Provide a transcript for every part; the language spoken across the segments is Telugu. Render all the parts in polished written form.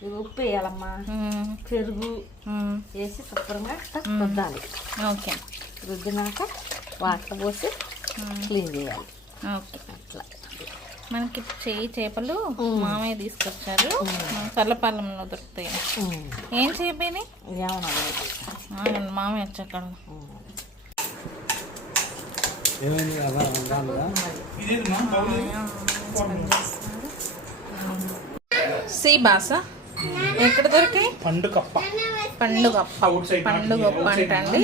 ఇది ఉప్పు వేయాలమ్మా, పెరుగు వేసి శుభ్రంగా రుద్దాలి. ఓకే, రుద్దినాక వాటర్ పోసి క్లీన్ చేయాలి. ఓకే, అట్లా మనకి చేపలు మామయ్య తీసుకొచ్చారు, కర్లపాలెంలో దొరుకుతాయి. ఏం చేపని మామయ్య వచ్చాక సీ బాస ఎక్కడ దొరికాయి? పండుగప్ప అంటండి.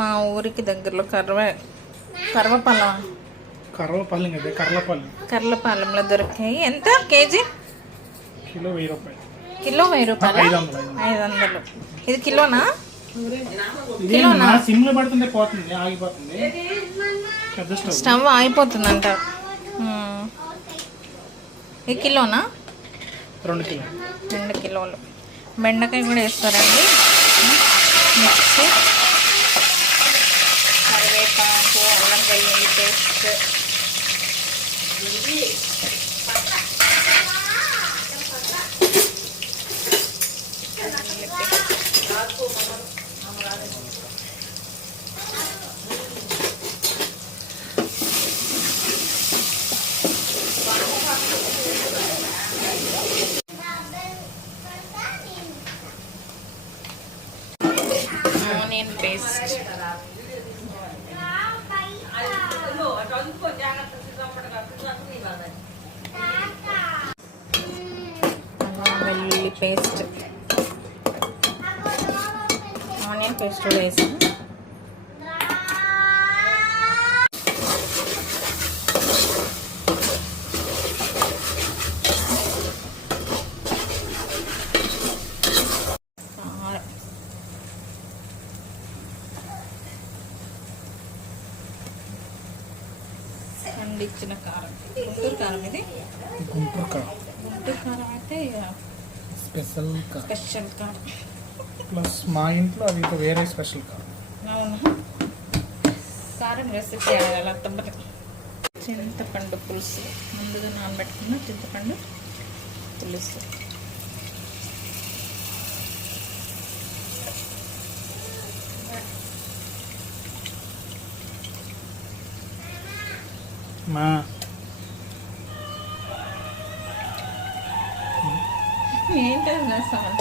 మా ఊరికి దగ్గరలో కర్లపాలెంలో దొరికాయి. ఎంత కేజీ? కిలో 1000 రూపాయలు. కిలో 1000 రూపాయలు, 500. ఇది కిలోనా? సిమ్లో పడుతుంటే పోతుంది, ఆగిపోతుంది. స్టవ్ ఆగిపోతుందంట. ఇది కిలోనా? 2 కిలోలు. బెండకాయ కూడా వేస్తారండి, మిర్చి, కరివేపాకు, అల్లం వెల్లుల్లి పేస్ట్, ఆనియన్ పేస్ట్, వెల్లుల్లి పేస్ట్, ఆనియన్ పేస్ట్ కూడా వేసాను. ఇచ్చిన కారం, గుంటూరు కారం. ఇది గుంటూరు కారం అయితే స్పెషల్ కారం. ప్లస్ మా ఇంట్లో అది వేరే స్పెషల్ కారం. అవును, కారం రెసిపీ అలా తప్పదు. చింతపండు పులుసు, ముందుగా నానబెట్టుకున్న చింతపండు పులుసు. ఏంటది నా సౌండ్?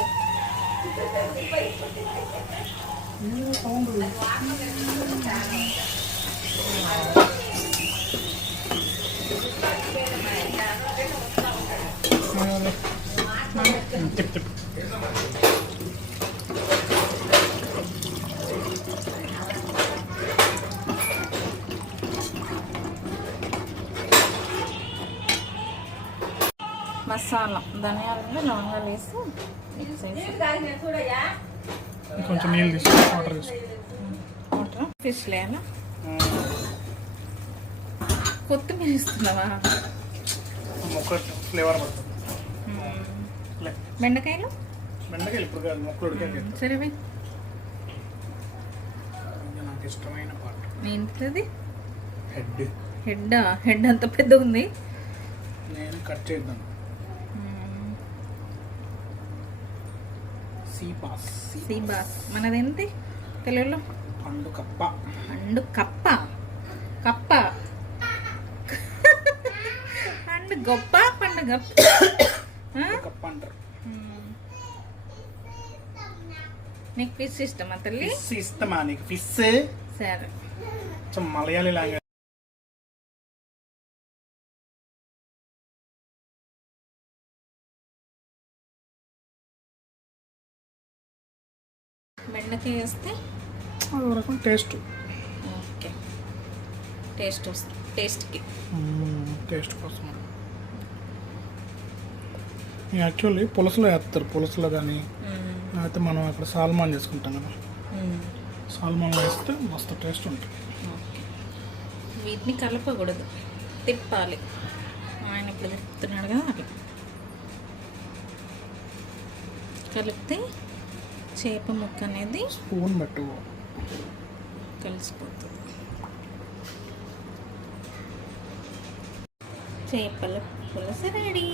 మసాలా, ధనియాలు, లవంగాలు వేసి మిక్స్ చేసి కొంచెం నీళ్ళు తీసుకుని వాటర్ ఫిష్ లేనా? కొత్తిమీర ఇస్తున్నావా? ఫ్లేవర్ బెండకాయలు ఇప్పుడు కాదు, మొక్కలు ఉడికాక. సరే, నాకు ఇష్టమైన పార్ట్ ఏంటిది? హెడ్. హెడ్ అంత పెద్ద ఉంది, నేను కట్ చేద్దాను. సీ బాస్ మనదేంటి తెలుగులో? పండుగప్ప. కప్ప అండ్ గొప్ప పండుగ కప్ప అంటారు. నీకు ఫిష్ ఇష్టమా తల్లి? ఫిష్ ఇష్టమా నీకు? ఫిష్ సరే, మలయాళీ లాంగ్వేజ్. బెండకాయ వేస్తే రకం టేస్ట్. ఓకే, టేస్ట్ కోసం యాక్చువల్లీ పులుసులో వేస్తారు. పులుసులో కానీ అయితే మనం అక్కడ సాల్మాన్ చేసుకుంటాం కదా, సాల్మాన్లో వేస్తే మస్తు టేస్ట్ ఉంటుంది. వీటిని కలపకూడదు, తిప్పాలి. ఆయన ఇప్పుడు తిప్పుతున్నాడు కదా, అట్లా కలిపితే చేప ముక్క అనేది స్పూన్ పెట్టు కలిసిపోతుంది. చేపల పులుసు రెడీ.